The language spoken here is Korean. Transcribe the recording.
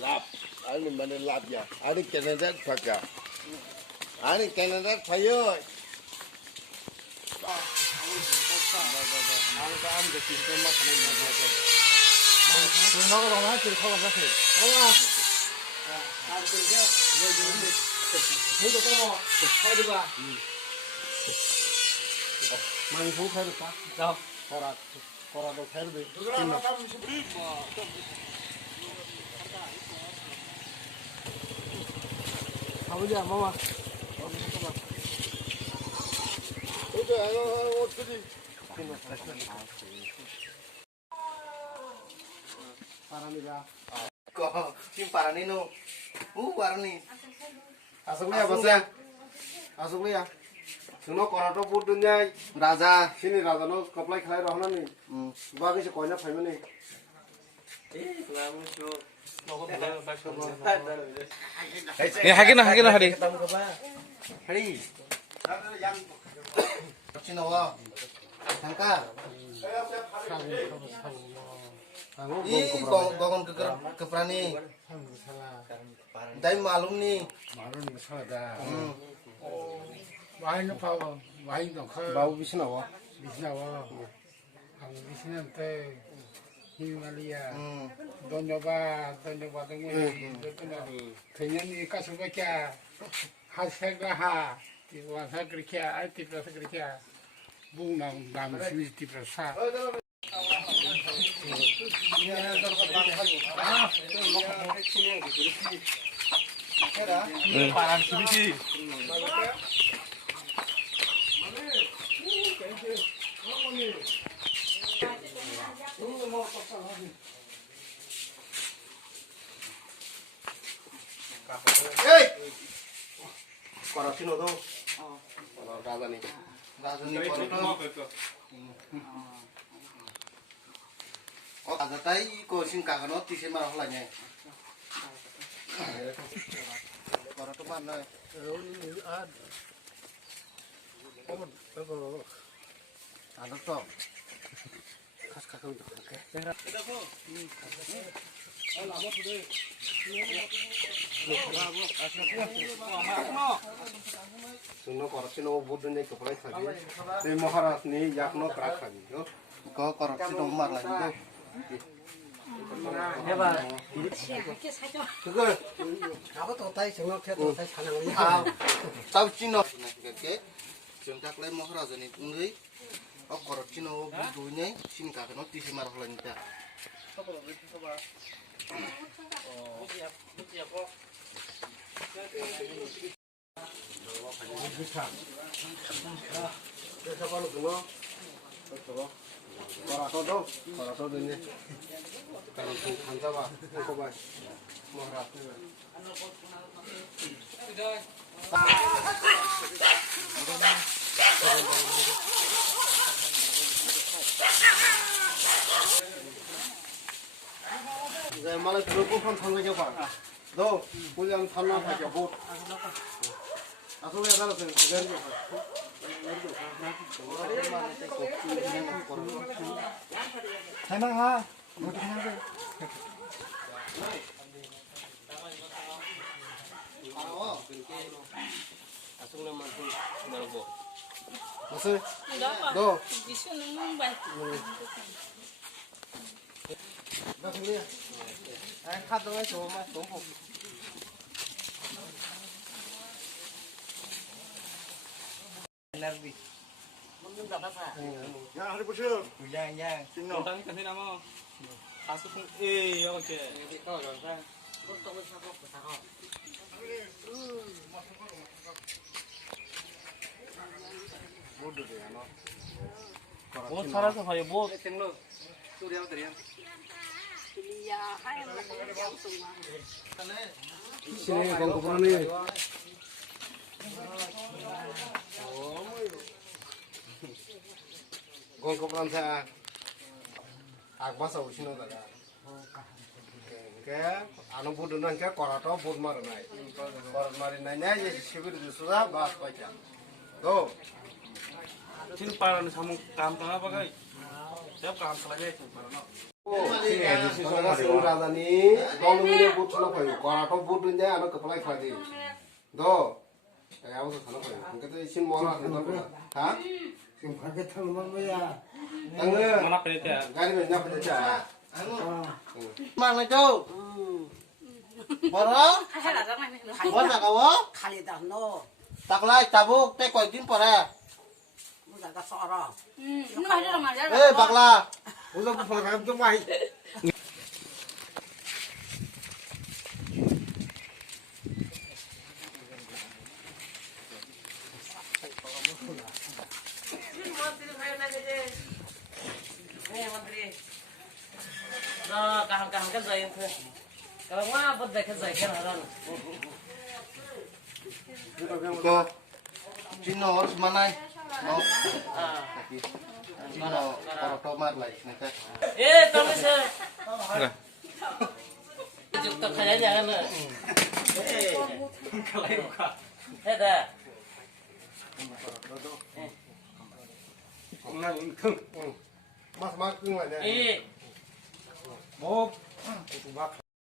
Lap. Ani mana lap ya? Ani Canada pakai. Ani Canada pakai. 가보자, 마마. 바람이다. 지금 바람이 노. 바람이. Asuknya bosnya. Asuknya. Suno korato putunya Raja. sini raja no kaplai khalai rohna ni. Bagi se konya phai mani. 하긴 하리. Hari. Sino wa? Tangka. Ih, bangun keperani. Dai malum nih. 말은 사다. 와인은 파워, 와인도 커. Bau bisa nawa. 미시나와. 미시는 때 히말리아. 돈여봐 등에 그년이 가수밖에 하세가 하. 와서 그렇게 알티프라서 그렇게 묵남 남심이 티프라사. 바람 집이지. Hey. Korat sino to? Raja ni. Raja ni korat. Oh, ada tai ko sing kakano tise marah lanya. Korat to mana? Ada to. Khas kakang to. Suno korat sino putunya kaplai khagi. Ni Maharashtra ni yakno krak khagi. Ko korat sino mar lagi to. 그걸 아무것도 다이 정확해도 다이 사냥을 아, tao chino cái chúng ta lấy món rau này cũng đấy có cọt chino bùi nhé xin cả cái nó tí xem mà lần ta 그래서 바로 그거 저거 거라서도 되네. 그럼 간자봐 이거 봐. 뭐라. 이제 말을 들고 한 상을 봐. 너 보장 삼나 하자 못. 아소리야 달아서 그대로 봐. 대망아 어떻게 하는 무슨 너 너 미션은 뭔가 나 소리야. ai khát đâu ấy chỗ mà chỗ phục energi 야, 하리 보셔. yang yang 건강이 간대 나마. 가수 에 이렇게. 못 돼야 너. 뭐 살아서 봐요. 뭐 tiếng studio từ em 야 하얀 거 양송아 신의 공부하네. 공부한테 악바사 오시노다가. cái anh bút đơn cái cỏ đó bút mà này cỏ mà này nhá gì xíu được sudah bác phải chăng đâu 지금 빠르는 사무 깜깜하다가 내가 깜깜하게 했잖아. राजानि दलमिले बुट थाना फैयो कराथ' बुट दोनजाय आरो कपलाय खादि द याव थाना फैयो ओंखायनो इसिन मरा हा 지금 가게 타는 거야. आङो Mana penita? गारि में न्याप देजा mang này đâu bỏ đó hay là cái này nó bỏ ra đâu á 칼리다 너. tạc lại tabu tay quay dính bỏ ra 뭐다가 썰어. nhưng mà cái mà ê bạc là 우선 보람 좀 많이. nó càng càng cái dây thôi càng quá bớt dây cái nào đó cơ chín nó mà này nó à chín nó có to mát lại này cái ê tao mới chơi chụp tập khai nhà nữa thế đây mas mak cưng lại này ê 뭐? 막